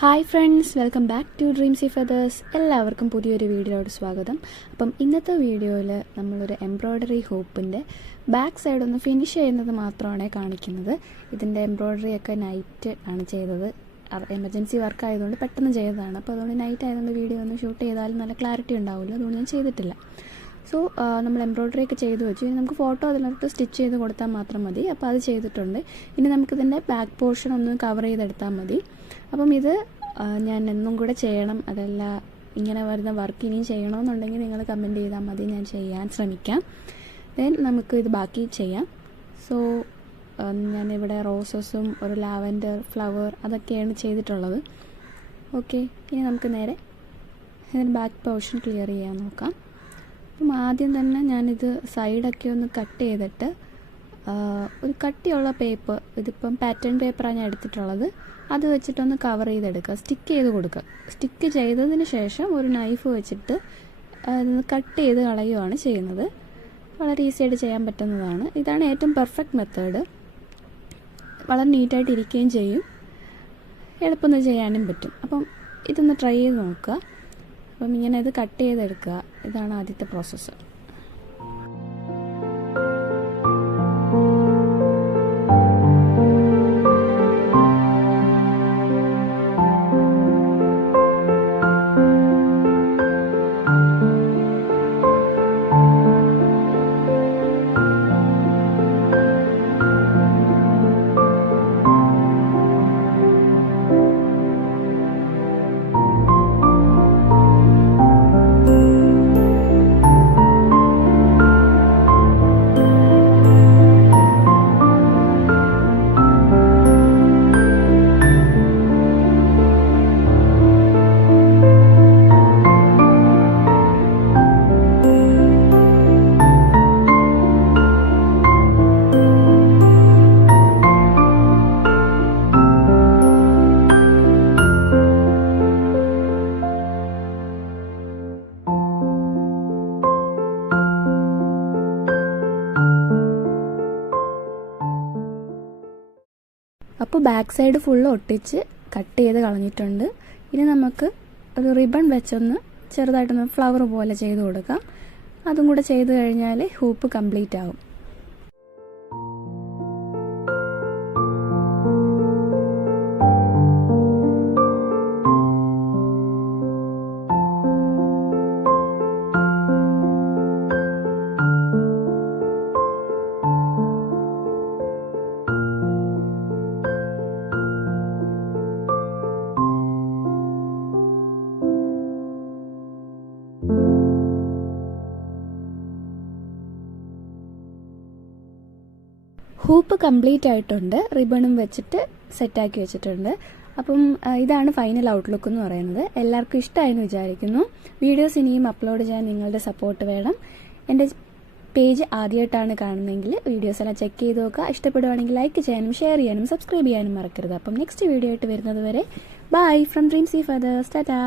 Hi friends, welcome back to Dreamsy Feathers. എല്ലാവർക്കും പുതിയൊരു വീഡിയോയോട് സ്വാഗതം. അപ്പം ഇന്നത്തെ വീഡിയോയിൽ നമ്മളൊരു എംബ്രോയ്ഡറി ഹൂപ്പിൻ്റെ ബാക്ക് സൈഡ് ഒന്ന് ഫിനിഷ് ചെയ്യുന്നത് മാത്രമാണ് കാണിക്കുന്നത്. ഇതിൻ്റെ എംബ്രോയ്ഡറി ഒക്കെ നൈറ്റ് ആണ് ചെയ്തത്. എമർജൻസി വർക്ക് ആയതുകൊണ്ട് പെട്ടെന്ന് ചെയ്തതാണ്. അപ്പോൾ അതുകൊണ്ട് നൈറ്റ് ആയതുകൊണ്ട് വീഡിയോ ഒന്ന് ഷൂട്ട് ചെയ്താലും നല്ല ക്ലാരിറ്റി ഉണ്ടാവില്ല. അതുകൊണ്ട് ഞാൻ ചെയ്തിട്ടില്ല. സോ നമ്മൾ എംബ്രോയ്ഡറി ഒക്കെ ചെയ്ത് വെച്ചു. ഇനി നമുക്ക് ഫോട്ടോ അതിനകത്ത് സ്റ്റിച്ച് ചെയ്ത് കൊടുത്താൽ മാത്രം മതി. അപ്പോൾ അത് ചെയ്തിട്ടുണ്ട്. ഇനി നമുക്കിതിൻ്റെ ബാക്ക് പോർഷൻ ഒന്ന് കവർ ചെയ്തെടുത്താൽ മതി. അപ്പം ഇത് ഞാൻ എന്നും കൂടെ ചെയ്യണം. അതല്ല ഇങ്ങനെ വരുന്ന വർക്ക് ഇനിയും ചെയ്യണമെന്നുണ്ടെങ്കിൽ നിങ്ങൾ കമൻറ്റ് ചെയ്താൽ മതി, ഞാൻ ചെയ്യാൻ ശ്രമിക്കാം. ദെൻ നമുക്ക് ഇത് ബാക്കി ചെയ്യാം. സോ ഞാനിവിടെ റോസസും ഒരു ലാവൻഡർ ഫ്ലവർ അതൊക്കെയാണ് ചെയ്തിട്ടുള്ളത്. ഓക്കെ, ഇനി നമുക്ക് നേരെ ഇതിൻ്റെ ബാക്ക് പോർഷൻ ക്ലിയർ ചെയ്യാൻ നോക്കാം. അപ്പം ആദ്യം തന്നെ ഞാനിത് സൈഡൊക്കെ ഒന്ന് കട്ട് ചെയ്തിട്ട് ഒരു കട്ടിയുള്ള പേപ്പർ, ഇതിപ്പം പാറ്റേൺ പേപ്പറാണ് ഞാൻ എടുത്തിട്ടുള്ളത്, അത് വെച്ചിട്ടൊന്ന് കവർ ചെയ്തെടുക്കുക, സ്റ്റിക്ക് ചെയ്ത് കൊടുക്കുക. സ്റ്റിക്ക് ചെയ്തതിന് ശേഷം ഒരു നൈഫ് വെച്ചിട്ട് അതൊന്ന് കട്ട് ചെയ്ത് കളയുകയാണ് ചെയ്യുന്നത്. വളരെ ഈസി ആയിട്ട് ചെയ്യാൻ പറ്റുന്നതാണ്. ഇതാണ് ഏറ്റവും പെർഫെക്റ്റ് മെത്തേഡ്. വളരെ നീറ്റായിട്ട് ഇരിക്കുകയും ചെയ്യും, എളുപ്പമൊന്ന് ചെയ്യാനും പറ്റും. അപ്പം ഇതൊന്ന് ട്രൈ ചെയ്ത് നോക്കുക. അപ്പം ഇങ്ങനെ ഇത് കട്ട് ചെയ്തെടുക്കുക. ഇതാണ് ആദ്യത്തെ പ്രോസസ്സ്. അപ്പോൾ ബാക്ക് സൈഡ് ഫുള്ള് ഒട്ടിച്ച് കട്ട് ചെയ്ത് കളഞ്ഞിട്ടുണ്ട്. ഇനി നമുക്ക് ഒരു റിബൺ വെച്ചൊന്ന് ചെറുതായിട്ടൊന്ന് ഫ്ലവർ പോലെ ചെയ്ത് കൊടുക്കാം. അതും കൂടെ ചെയ്ത് കഴിഞ്ഞാൽ ഹൂപ്പ് കംപ്ലീറ്റ് ആകും. ഹൂപ്പ് കംപ്ലീറ്റ് ആയിട്ടുണ്ട്. റിബണും വെച്ചിട്ട് സെറ്റാക്കി വെച്ചിട്ടുണ്ട്. അപ്പം ഇതാണ് ഫൈനൽ ഔട്ട്ലുക്ക് എന്ന് പറയുന്നത്. എല്ലാവർക്കും ഇഷ്ടമായെന്ന് വിചാരിക്കുന്നു. വീഡിയോസ് ഇനിയും അപ്ലോഡ് ചെയ്യാൻ നിങ്ങളുടെ സപ്പോർട്ട് വേണം. എൻ്റെ പേജ് ആദ്യമായിട്ടാണ് കാണുന്നതെങ്കിൽ വീഡിയോസ് എല്ലാം ചെക്ക് ചെയ്ത് നോക്കുക. ഇഷ്ടപ്പെടുവാണെങ്കിൽ ലൈക്ക് ചെയ്യാനും ഷെയർ ചെയ്യാനും സബ്സ്ക്രൈബ് ചെയ്യാനും മറക്കരുത്. അപ്പം നെക്സ്റ്റ് വീഡിയോ ആയിട്ട് വരുന്നത് വരെ ബൈ ഫ്രം ഡ്രീംസി ഫെദേഴ്സ്. ടാറ്റാ.